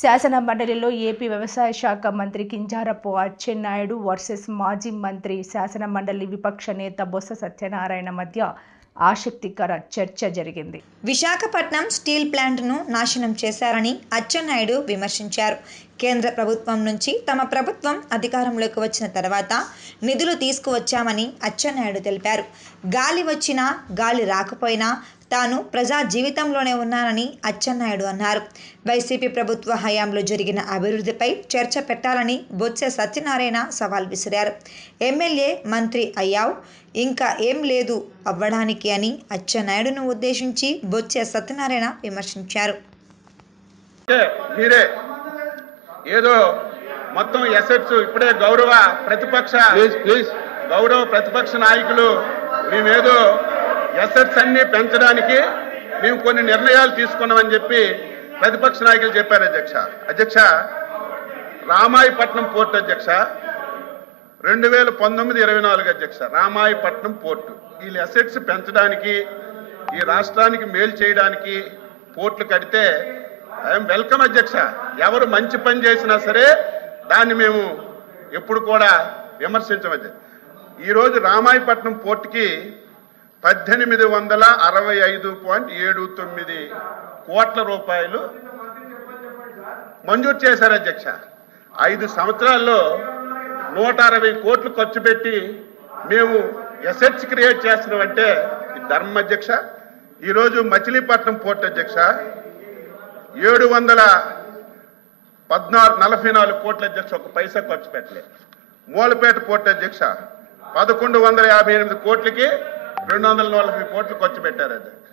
శాసన మండలిలో ఏపీ వ్యవసాయ శాఖ మంత్రి కింజారపు అచ్చెన్నాయుడు వర్సెస్ మాజీ మంత్రి శాసన మండలి విపక్ష నేత బొత్స సత్యనారాయణ మధ్య ఆసక్తికర చర్చ జరిగింది. విశాఖపట్నం స్టీల్ ప్లాంట్ను నాశనం చేశారని అచ్చెన్నాయుడు విమర్శించారు. కేంద్ర ప్రభుత్వం నుంచి తమ ప్రభుత్వం అధికారంలోకి వచ్చిన తర్వాత నిధులు తీసుకువచ్చామని అచ్చెన్నాయుడు తెలిపారు. గాలి వచ్చినా గాలి రాకపోయినా తాను ప్రజా జీవితంలోనే ఉన్నానని అచ్చెన్నాయుడు అన్నారు. వైసీపీ ప్రభుత్వ హయాంలో జరిగిన అభివృద్ధిపై చర్చ పెట్టాలని బొత్స సత్యనారాయణ సవాల్ విసిరారు. ఎమ్మెల్యే మంత్రి అయ్యావు, ఇంకా ఏం లేదు అవ్వడానికి అని అచ్చెన్నాయుడును ఉద్దేశించి బొత్స సత్యనారాయణ విమర్శించారు. ఏదో మొత్తం ఎసెట్స్ ఇప్పుడే గౌరవ ప్రతిపక్ష నాయకులు మేమేదో ఎసెట్స్ అన్ని పెంచడానికి మేము కొన్ని నిర్ణయాలు తీసుకున్నామని చెప్పి ప్రతిపక్ష నాయకులు చెప్పారు. అధ్యక్ష రామాయపట్నం పోర్టు అధ్యక్ష 2019-24 అధ్యక్ష రామాయపట్నం పోర్టు వీళ్ళు ఎసెట్స్ పెంచడానికి ఈ రాష్ట్రానికి మేలు చేయడానికి పోర్టులు కడితే ఐఎమ్ వెల్కమ్ అధ్యక్ష. ఎవరు మంచి పని చేసినా సరే దాన్ని మేము ఎప్పుడు కూడా విమర్శించవచ్చు. ఈరోజు రామాయపట్నం పోర్టుకి 1865.79 కోట్ల రూపాయలు మంజూరు చేశారు అధ్యక్ష. 5 సంవత్సరాల్లో 160 కోట్లు ఖర్చు పెట్టి మేము ఎసెట్స్ క్రియేట్ చేస్తున్నామంటే ఇది ధర్మం అధ్యక్ష. ఈరోజు మచిలీపట్నం పోర్టు అధ్యక్ష 744 కోట్ల అధ్యక్ష, ఒక పైసా ఖర్చు పెట్టలేదు. మూలపేట పోర్టు అధ్యక్ష 1158 కోట్లకి 240 కోట్లు ఖర్చు పెట్టారు అధ్యక్ష.